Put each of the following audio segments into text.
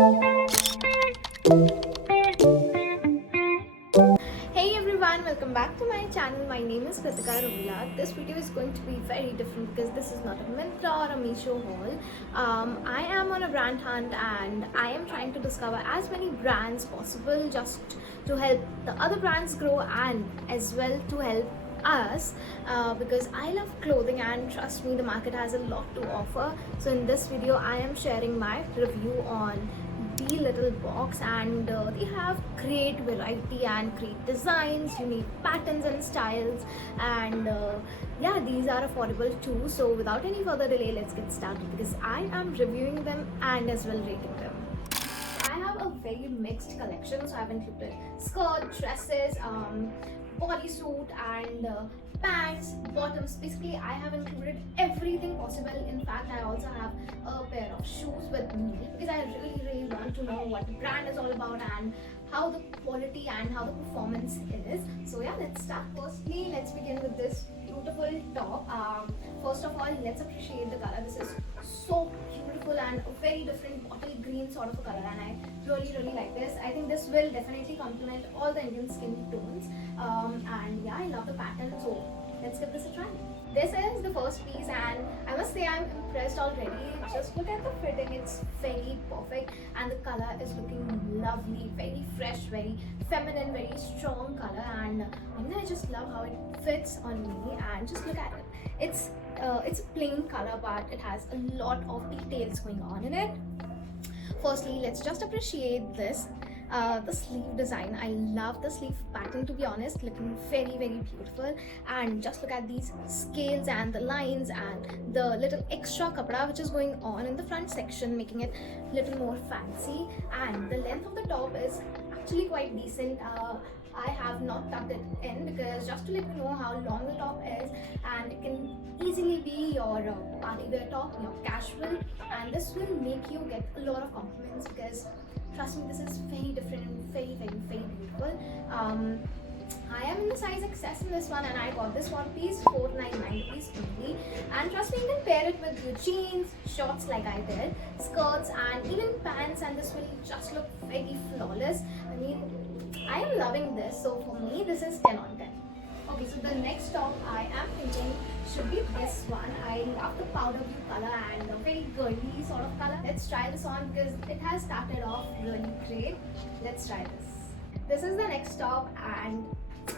Hey everyone, welcome back to my channel. My name is Kritika Rumla. This video is going to be very different because this is not a Myntra or a Meesho haul. I am on a brand hunt and I am trying to discover as many brands possible just to help the other brands grow and as well to help us because I love clothing and trust me, the market has a lot to offer. So in this video I am sharing my review on the little box, and they have great variety and great designs, unique patterns and styles, and yeah, these are affordable too. So without any further delay, let's get started because I am reviewing them and as well rating them. I have a very mixed collection, so I've included skirts, dresses, bodysuit, and pants, bottoms. Basically, I have included everything possible. In fact, I also have a pair of shoes with me because I really want to know what the brand is all about and how the quality and how the performance is. So yeah, let's start. Firstly, let's begin with this beautiful top. First of all, let's appreciate the color. This is so beautiful and a very different bottle green sort of a color, and I really like this. I think this will definitely complement all the Indian skin tones, and yeah, I love the pattern, so let's give this a try. This is the first piece and I must say I'm impressed already. Just look at the fitting, it's very perfect and the color is looking lovely, very fresh, very feminine, very strong color, and I just love how it fits on me. And just look at it, it's a plain color but it has a lot of details going on in it. Firstly, let's just appreciate this. The sleeve design, I love the sleeve pattern, to be honest, looking very beautiful. And just look at these scales and the lines and the little extra kapda which is going on in the front section, making it a little more fancy. And the length of the top is actually quite decent. I have not tucked it in because just to let you know how long the top is, and it can easily be your party wear top, your casual, and this will make you get a lot of compliments because trust me, this is very different and very beautiful. I am in the size XS in this one and I got this one piece 499 rupees only, and trust me, you can pair it with your jeans, shorts like I did, skirts and even pants, and this will just look very flawless. I mean, I am loving this, so for me this is 10 on 10. Okay, so the next top I am thinking should be this one. I love the powder blue color and a very girly sort of color. Let's try this on because it has started off really great. Let's try this. This is the next top and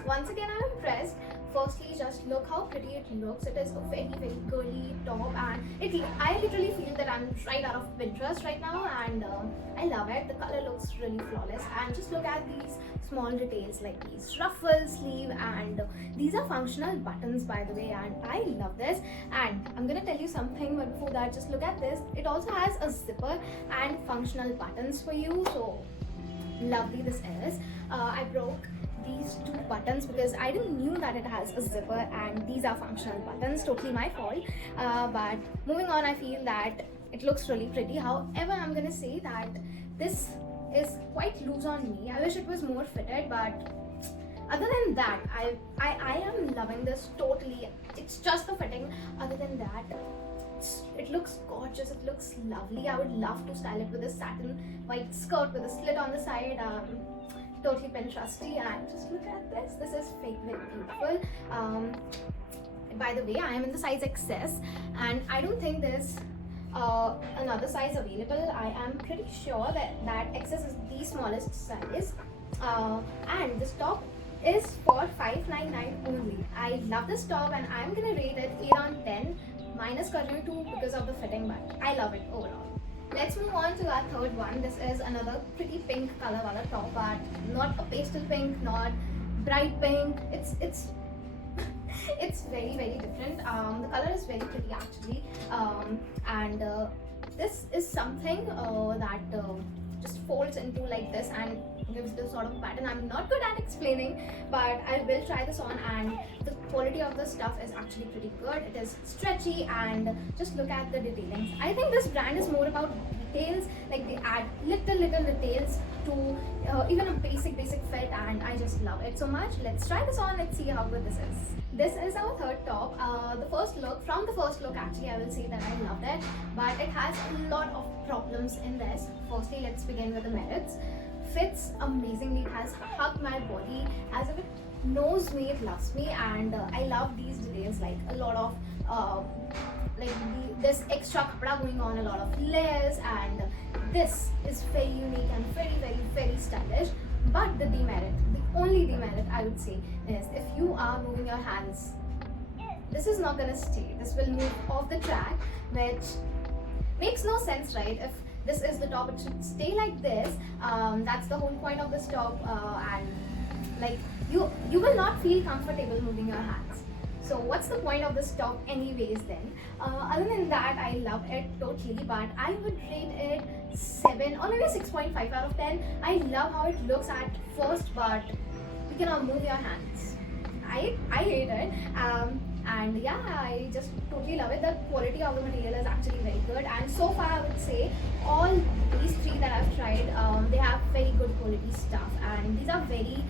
once again I'm impressed. Firstly, just look how pretty it looks. It is a very girly top and I literally feel that I'm right out of Pinterest right now, and I love it. The color looks really flawless, and just look at these small details like these ruffles, sleeve, and these are functional buttons, by the way, and I love this. And I'm gonna tell you something, but before that, just look at this. It also has a zipper and functional buttons for you, so lovely this is. I broke these two buttons because I didn't knew that it has a zipper, and these are functional buttons, totally my fault. But moving on, I feel that it looks really pretty. However, I'm gonna say that this is quite loose on me. I wish it was more fitted, but other than that, I am loving this totally. It's just the fitting. Other than that, it looks gorgeous, it looks lovely. I would love to style it with a satin white skirt with a slit on the side. Totally Pinteresty, and just look at this. This is very beautiful. By the way, I am in the size XS and I don't think there's another size available. I am pretty sure that XS is the smallest size, and this top is for 599 only. I love this top and I'm gonna rate it 8 on 10 minus curtain 2 because of the fitting, but I love it overall. Let's move on to our third one. This is another pretty pink color wala top, but not a pastel pink, not bright pink. It's it's very different. The color is very pretty actually, and this is something that just folds into like this and gives this sort of pattern. I'm not good at explaining, but I will try this on, and the quality of the stuff is actually pretty good. It is stretchy, and just look at the detailings. I think this brand is more about details, like they add little details to even a basic fit, and I just love it so much. Let's try this on, let's see how good this is. This is our third top. From the first look actually, I will say that I loved it, but it has a lot of problems in this. Firstly, let's begin with the merits. Fits amazingly. It has hugged my body as if it knows me, it loves me, and I love these details, like a lot of this extra kapda going on, a lot of layers, and this is very unique and very, very, very stylish. But the demerit, the only demerit I would say, is if you are moving your hands, this is not gonna stay. This will move off the track, which makes no sense, right? If this is the top, it should stay like this. That's the whole point of this top, and like you will not feel comfortable moving your hands. So what's the point of this top anyways then? Other than that, I love it totally, but I would rate it 7 or maybe 6.5 out of 10. I love how it looks at first, but you cannot move your hands. I hate it. And yeah, I just totally love it. The quality of the material is actually very good, and so far I would say all these 3 that I've tried, they have very good quality stuff, and these are very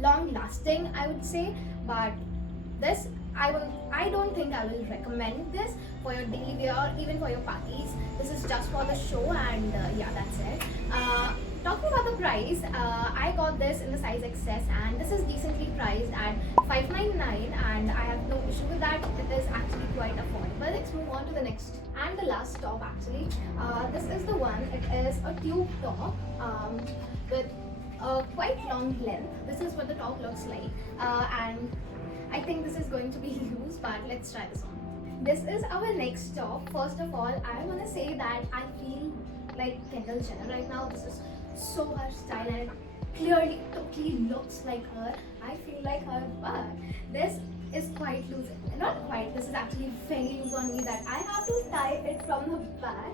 long lasting, I would say. But this, I don't think I will recommend this for your daily wear or even for your parties. This is just for the show, and yeah, that's it. Talking about the price, I got this in the size XS, and this is decently priced at $5.99, and I have no issue with that. It is actually quite affordable. Let's move on to the next and the last top actually. This is the one. It is a tube top with a quite long length. This is what the top looks like, and I think this is going to be loose, but let's try this on. This is our next top. First of all, I want to say that I feel like Kendall Jenner right now. This is so her style, and it clearly totally looks like her. I feel like her, but this is quite loose. Not quite, this is actually very loose on me that I have to tie it from the back,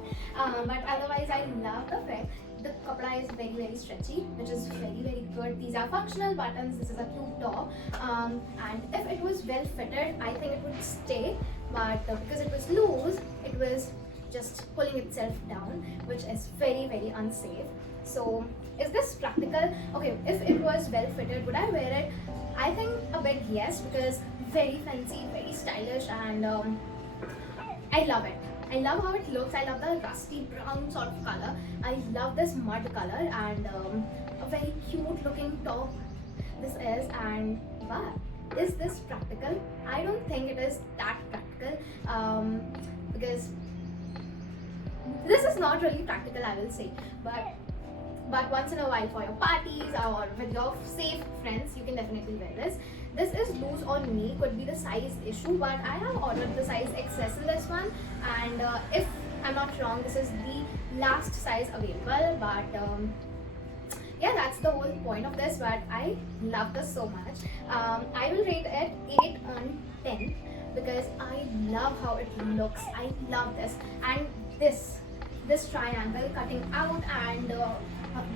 but otherwise I love the fit. The kapda is very, very stretchy, which is very, very good. These are functional buttons. This is a tube top, and if it was well fitted, I think it would stay, but because it was loose, it was just pulling itself down, which is very, very unsafe. So is this practical? Okay, if it was well fitted, would I wear it? I think a bit yes, because very fancy, very stylish, and I love it. I love how it looks. I love the rusty brown sort of color. I love this mud color, and a very cute looking top this is. And but is this practical? I don't think it is that practical, because this is not really practical, I will say. But once in a while for your parties or with your safe friends, you can definitely wear this. This is loose on me, could be the size issue, but I have ordered the size XS in this one, and if I'm not wrong, this is the last size available. But yeah, that's the whole point of this, but I love this so much. I will rate it 8 on 10 because I love how it looks. I love this, and this triangle cutting out, and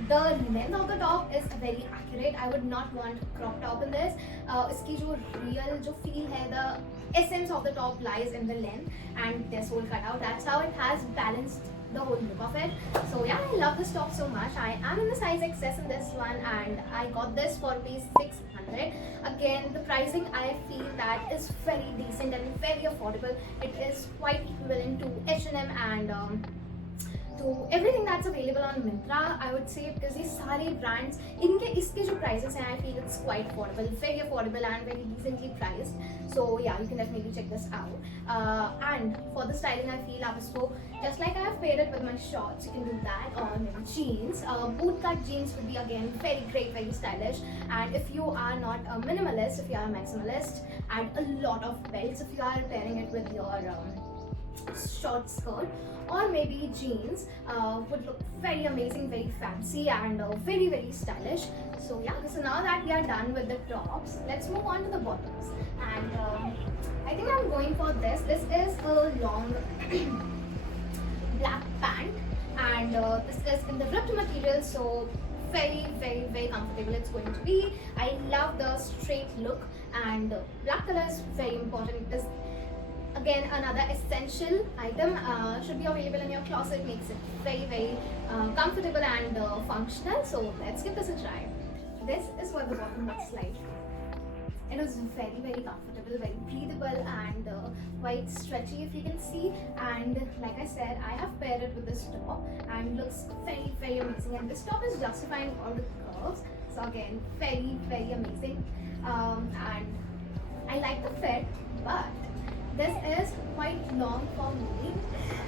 the length of the top is very accurate. I would not want crop top in this. Iski jo real jo feel hai, the essence of the top lies in the length and this whole cutout. That's how it has balanced the whole look of it. So yeah, I love this top so much. I am in the size XS in this one, and I got this for rupees 600. Again, the pricing I feel that is very decent and very affordable. It is quite equivalent to H&M and to everything that's available on Myntra, I would say, because these sare brands, इनके इसके जो prices हैं, I feel it's quite affordable, very affordable and very decently priced. So yeah, you can definitely check this out. And for the styling, I feel also just like I have paired it with my shorts, you can do that, or maybe jeans. Boot cut jeans would be again very great, very stylish. And if you are not a minimalist, if you are a maximalist, add a lot of belts if you are pairing it with your short skirt or maybe jeans, would look very amazing, very fancy, and very, very stylish. So yeah, so now that we are done with the tops, let's move on to the bottoms. And I think I'm going for this. This is a long black pant, and this is in the ripped material, so very, very, very comfortable it's going to be. I love the straight look, and black color is very important. It is again another essential item, should be available in your closet, makes it very, very comfortable and functional. So let's give this a try. This is what the bottom looks like. It was very comfortable, very breathable, and quite stretchy if you can see. And like I said, I have paired it with this top and looks very amazing. And this top is justifying all the curves. So again, very amazing. And I like the fit, but this is quite long for me.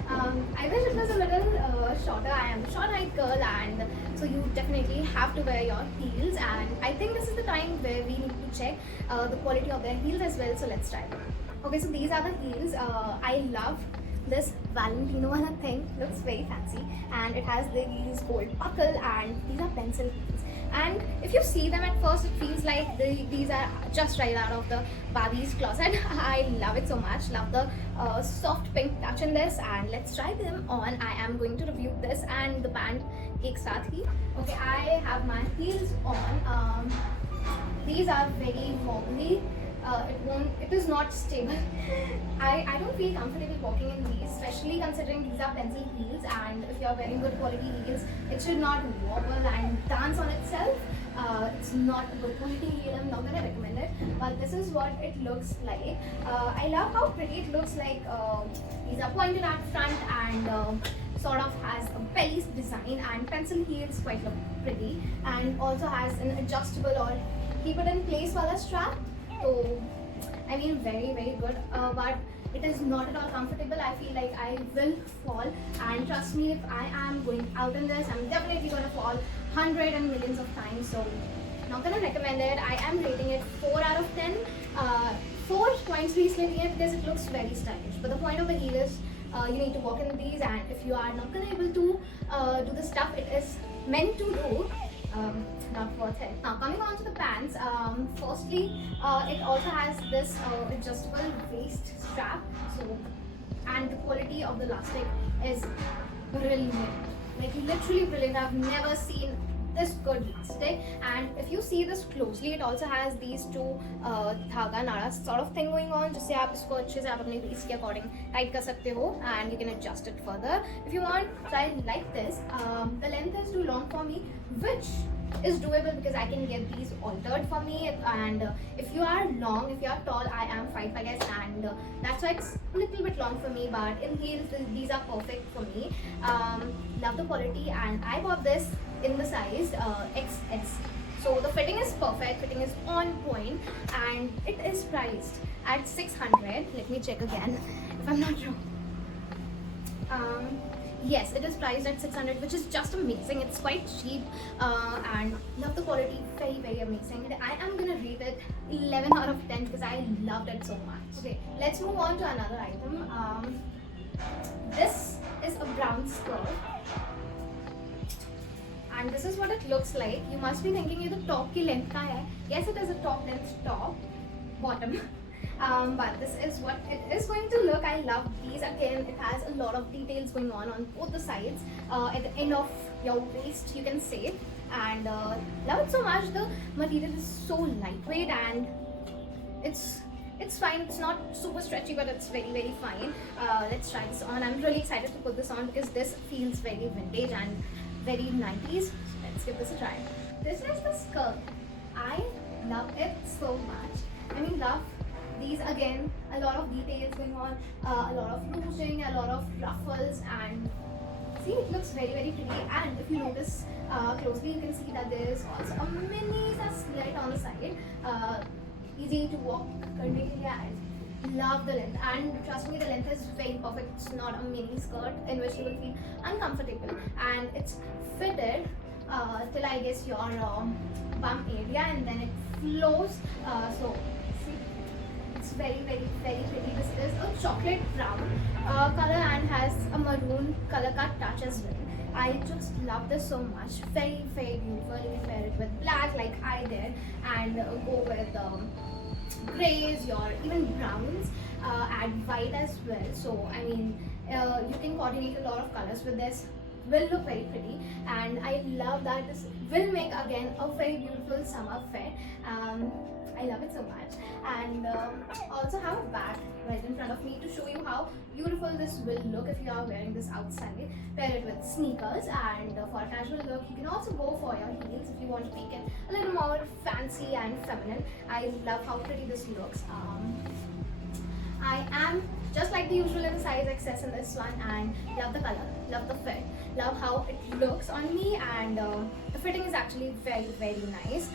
I wish it was a little shorter. I am a short height girl, and so you definitely have to wear your heels. And I think this is the time where we need to check the quality of their heels as well. So let's try them. Okay, so these are the heels. I love this Valentino wala thing. Looks very fancy, and it has these gold buckle, and these are pencil heels. And if you see them at first, it feels like these are just right out of the Barbie's closet. I love it so much. Love the soft pink touch in this, and let's try them on. I am going to review this and the pant ek saath hi. Okay, I have my heels on. These are very wobbly. It is not stable. I don't feel comfortable walking in these, especially considering these are pencil heels, and if you're wearing good quality heels, it should not wobble and dance on itself. It's not a good quality heel. I'm not gonna recommend it, but this is what it looks like. I love how pretty it looks like. These are pointed at front and sort of has a belly design, and pencil heels quite look pretty, and also has an adjustable or keep it in place wala strap. So I mean, very good, but it is not at all comfortable. I feel like I will fall, and trust me, if I am going out in this, I'm definitely going to fall 100 and millions of times. So not gonna recommend it. I am rating it 4 out of 10. 4 points rating it because it looks very stylish, but the point of the heel is you need to walk in these, and if you are not gonna able to do the stuff it is meant to do, not worth it. Now coming on to the pants, firstly it also has this adjustable waist strap, so, and the quality of the elastic is brilliant, like literally brilliant. I've never seen this good elastic, and if you see this closely, it also has these two धागा नाड़ा sort of thing going on, जिससे आप इसको अच्छे से आप अपने waist के according tight कर सकते हो, and you can adjust it further if you want. Try like this. The length is too long for me, which is doable because I can get these altered for me, and if you are long, if you are tall, I am 5 I guess, and that's why it's a little bit long for me, but in heels these are perfect for me. Love the quality, and I bought this in the size XS, so the fitting is perfect, fitting is on point, and it is priced at 600. Let me check again if I'm not wrong. Yes, it is priced at 600, which is just amazing. It's quite cheap, and love the quality, very amazing. And I am gonna rate it 11 out of 10 because I loved it so much. Okay, let's move on to another item. This is a brown skirt, and this is what it looks like. You must be thinking, ये तो top की length का है. Yes, it is a top length top, bottom. But this is what it is going to look. I love these. Again, it has a lot of details going on both the sides, at the end of your waist, you can say, and love it so much. The material is so lightweight, and it's fine. It's not super stretchy, but it's very fine. Let's try this on. I'm really excited to put this on because this feels very vintage and very 90s. Let's give this a try. This is the skirt. I love it so much. I mean, love these. Again, a lot of details going on, a lot of ruching, a lot of ruffles, and see, it looks very pretty. And if you notice closely, you can see that there is also a mini slit on the side, easy to walk करने के लिए. I love the length, and trust me, the length is very perfect. It's not a mini skirt in which you will feel uncomfortable, and it's fitted till I guess your bum area, and then it flows. So see, it's very pretty. This is a chocolate brown color and has a maroon color cut touch as well. I just love this so much. Very beautiful. You can pair it with black like I did, and go with grays or even browns, add white as well. So I mean, you can coordinate a lot of colors with this. will look very pretty, and I love that this will make again a very beautiful summer fit. I love it so much, and also have a bag right in front of me to show you how beautiful this will look if you are wearing this outside. Pair it with sneakers, and for a casual look you can also go for your heels if you want to make it a little more fancy and feminine. I love how pretty this looks. I am just like the usual in the size XS in this one, and love the color, love the fit, love how it looks on me, and the fitting is actually very nice.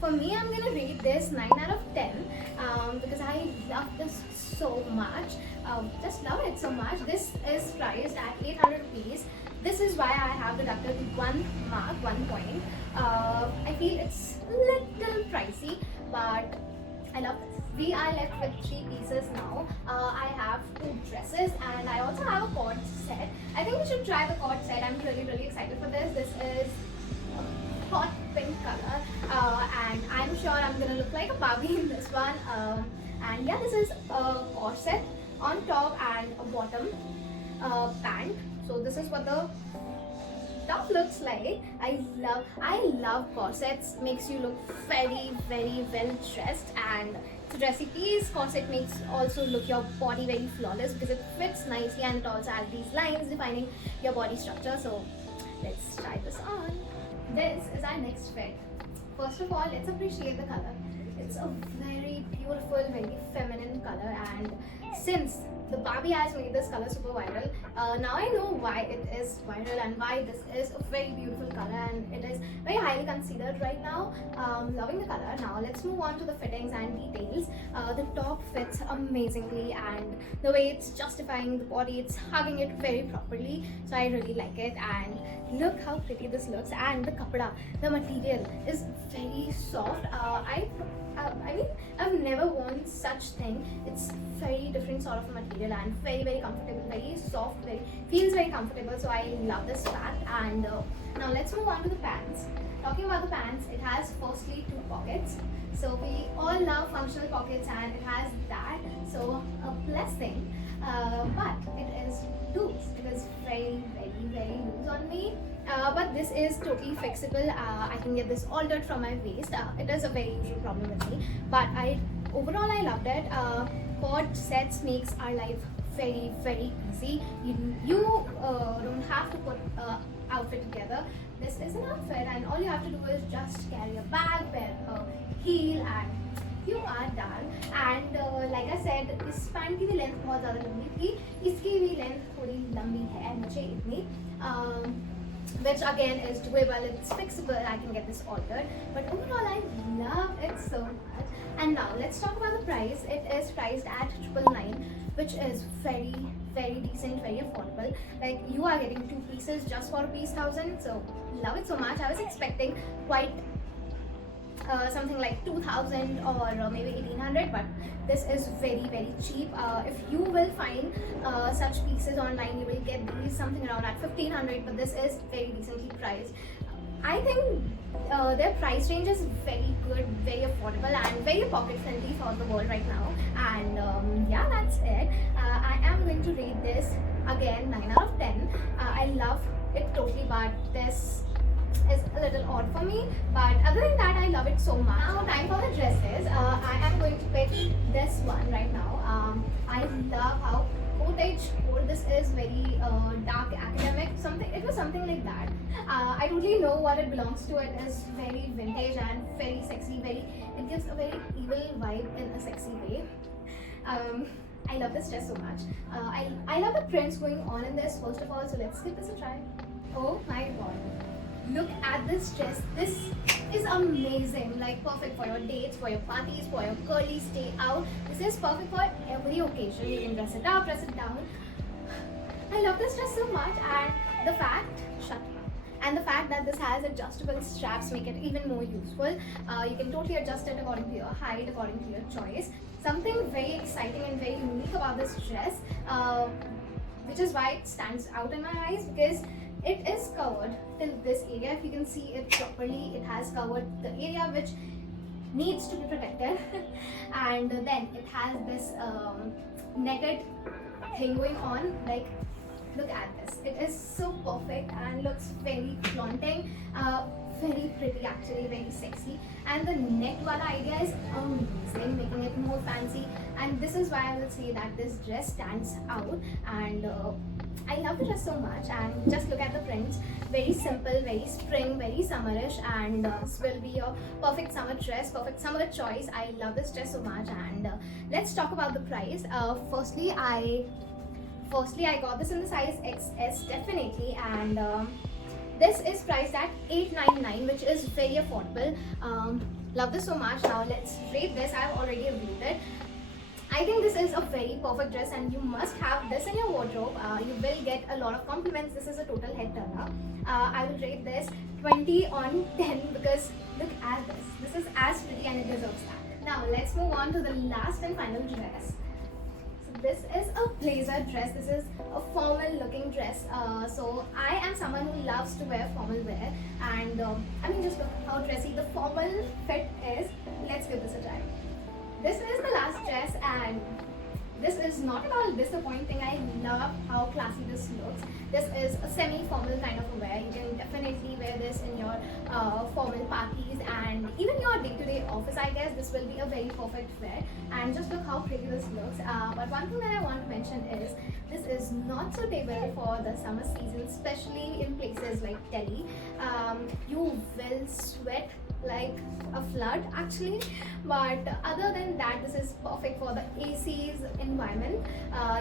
For me, I'm gonna rate this 9 out of 10 because I love this so much. Just love it so much. This is priced at 800 rupees. This is why I have deducted 1 mark, 1 point. I feel it's a little pricey, but I love this. We are left with 3 pieces now. I have 2 dresses, and I also have a cord set. I think we should try the cord set. I'm really excited for this. This is a hot pink color, and I'm sure I'm gonna look like a Barbie in this one. And yeah, this is a corset on top and a bottom pant. So this is what the top looks like. I love corsets. Makes you look very well dressed, and it's a dressy piece. Corset makes also look your body very flawless because it fits nicely, and it also has these lines defining your body structure. So let's try this on. This is our next fit. First of all, let's appreciate the color. It's a very beautiful, very feminine color, and since the Barbie has made this color super viral, now I know why it is viral and why this is a very beautiful color, and it is very highly considered right now. Loving the color. Now let's move on to the fittings and details. The top fits amazingly, and the way it's justifying the body, it's hugging it very properly, so I really like it. And look how pretty this looks, and the kapda, the material is very soft. I mean, I've never worn such thing. It's very different sort of material and very comfortable, very soft, feels very comfortable. So I love this fact. And now let's move on to the pants. Talking about the pants, it has firstly 2 pockets. So we all love functional pockets, and it has that. So a blessing, but it is loose. It is very loose on me. But this is totally fixable. I can get this altered from my waist. It is a very usual problem with me, but overall I loved it. Cord sets makes our life very easy. You don't have to put outfit together. This is an outfit, and all you have to do is just carry a bag, wear a heel, and you are done. And like I said, इस pant की भी length बहुत ज़्यादा लंबी थी, इसकी भी length थोड़ी लंबी है मुझे इतनी, which again is doable. It's fixable. I can get this altered, but overall I love it so much. And now let's talk about the price. It is priced at 999, which is very decent, very affordable. Like, you are getting 2 pieces just for ₹1,000, so love it so much. I was expecting quite something like 2,000 or maybe 1,800, but this is very cheap. If you will find such pieces online, you will get these something around at 1,500, but this is very decently priced. I think their price range is very good, very affordable, and very pocket friendly for the world right now. And yeah, that's it. I am going to rate this again 9 out of 10. I love it totally, but this is a little odd for me, but other than that I love it so much. Now time for the dresses. I am going to pick this one right now. I love how cottage core, this is very dark academic, it was something like that. I totally know what it belongs to. It is very vintage and very sexy, it gives a very evil vibe in a sexy way. I love this dress so much. I love the prints going on in this first of all, so let's give this a try. Oh my god, look at this dress. This is amazing, like perfect for your dates, for your parties, for your curly stay out. This is perfect for every occasion. You can dress it up, dress it down. I love this dress so much, and the fact that this has adjustable straps make it even more useful. You can totally adjust it according to your height, according to your choice. Something very exciting and very unique about this dress, which is why it stands out in my eyes, because it is covered till this area. If you can see it properly, it has covered the area which needs to be protected and then it has this netted thing going on. Like, look at this, it is so perfect. and looks very flaunting, very pretty actually, very sexy. And the neck wala idea is amazing, making it more fancy. And this is why I will say that this dress stands out. And I love the dress so much. And just look at the prints, very simple, very spring, very summerish, and this will be your perfect summer dress, perfect summer choice. I love this dress so much. And let's talk about the price. Firstly I got this in the size XS definitely, and this is priced at $899, which is very affordable. Love this so much. Now let's rate this. I've already reviewed it. I think this is a very perfect dress and you must have this in your wardrobe. You will get a lot of compliments. This is a total head turner. I will rate this 20 on 10 because look at this. This is as pretty and it deserves that. Now let's move on to the last and final dress. So this is a blazer dress. This is a formal looking dress. So I am someone who loves to wear formal wear, and I mean, just look how dressy the formal fit is. Let's give this a try. This is the last dress and this is not at all disappointing. I love how classy this looks. This is a semi-formal kind of a wear. You can definitely wear this in your formal parties and even your day-to-day office. I guess this will be a very perfect wear. And just look how pretty this looks. But one thing that I want to mention is this is not suitable for the summer season, especially in places like Delhi. You will sweat like a flood actually, but other than that, this is perfect for the AC's environment.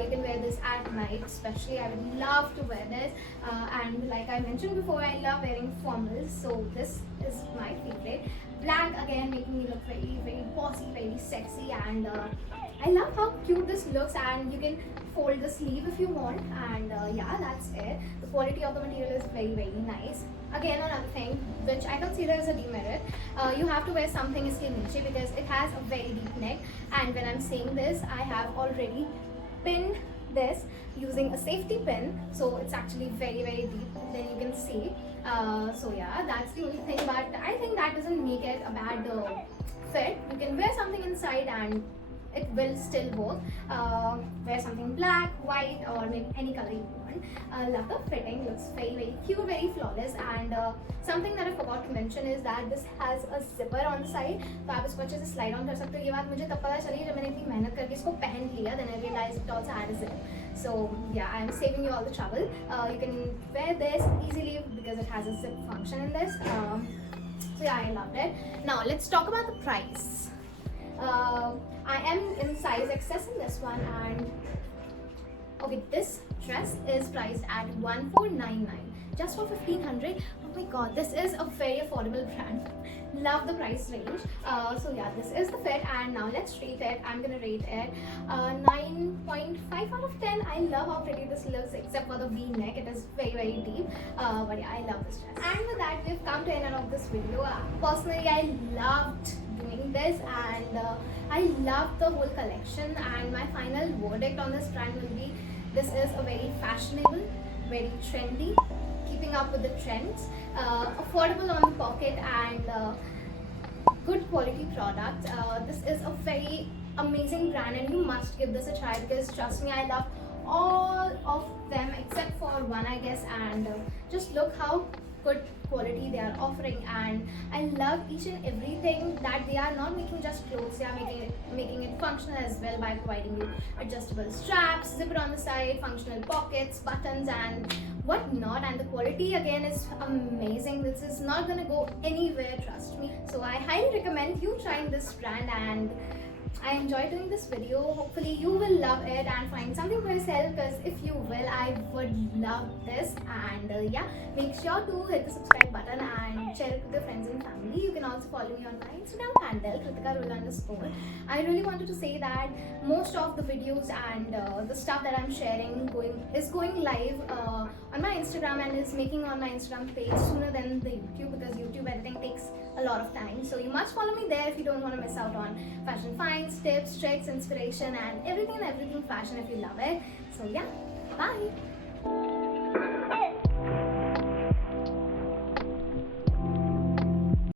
You can wear this at night especially. I would love to wear this, and like I mentioned before, I love wearing formals, so this is my favorite. Black again, making me look very, very bossy, very sexy, and I love how cute this looks. And you can fold the sleeve if you want, and yeah, that's it. The quality of the material is very, very nice. Again, another thing which I consider as a demerit, you have to wear something iske niche because it has a very deep neck, and when I'm saying this, I have already pinned this using a safety pin, so it's actually very, very deep, then you can see. So yeah, that's the only thing, but I think that doesn't make it a bad fit. You can wear something inside and it will still work. Wear something black, white, or maybe any color you want. Love the fitting, looks very, very cute, very flawless. And something that I forgot to mention is that this has a zipper on the side, तो आप इसको अच्छे से slide on कर सकते हो. ये बात मुझे तब पता चली जब मैंने इतनी मेहनत करके इसको पहन लिया. Then I realized it also had a zip. So yeah, I'm saving you all the trouble. You can wear this easily because it has a zip function in this. So yeah, I loved it. Now let's talk about the price. I am in size XS in this one, and okay, this dress is priced at $1499 just for 1500. Oh my god, this is a very affordable brand. Love the price range. So yeah, this is the fit, and now let's rate it. I'm gonna rate it 9.5 out of 10. I love how pretty this looks, except for the V neck. It is very, very deep, but yeah, I love this dress. And with that, we've come to the end of this video. Personally, I loved doing this, and I love the whole collection. And my final verdict on this brand will be, this is a very fashionable, very trendy, keeping up with the trends, affordable on the pocket, and good quality product. This is a very amazing brand and you must give this a try because trust me, I love all of them except for one, I guess. And just look how good quality they are offering, and I love each and everything that they are not making just clothes. They are making it functional as well by providing you adjustable straps, zipper on the side, functional pockets, buttons, and whatnot. And the quality again is amazing. This is not gonna go anywhere, trust me. So I highly recommend you trying this brand, and I enjoyed doing this video. Hopefully you will love it and find something for yourself, because if you will, I would love this. And yeah, make sure to hit the subscribe button and share it with your friends and family. You can also follow me on my Instagram handle, KritikaRula_. I really wanted to say that most of the videos and the stuff that I'm sharing is going live on my Instagram and is making on my Instagram page sooner than the YouTube, because YouTube editing takes a lot of time. So you must follow me there if you don't want to miss out on fashion finds, tips, tricks, inspiration, and everything fashion if you love it. So yeah, bye.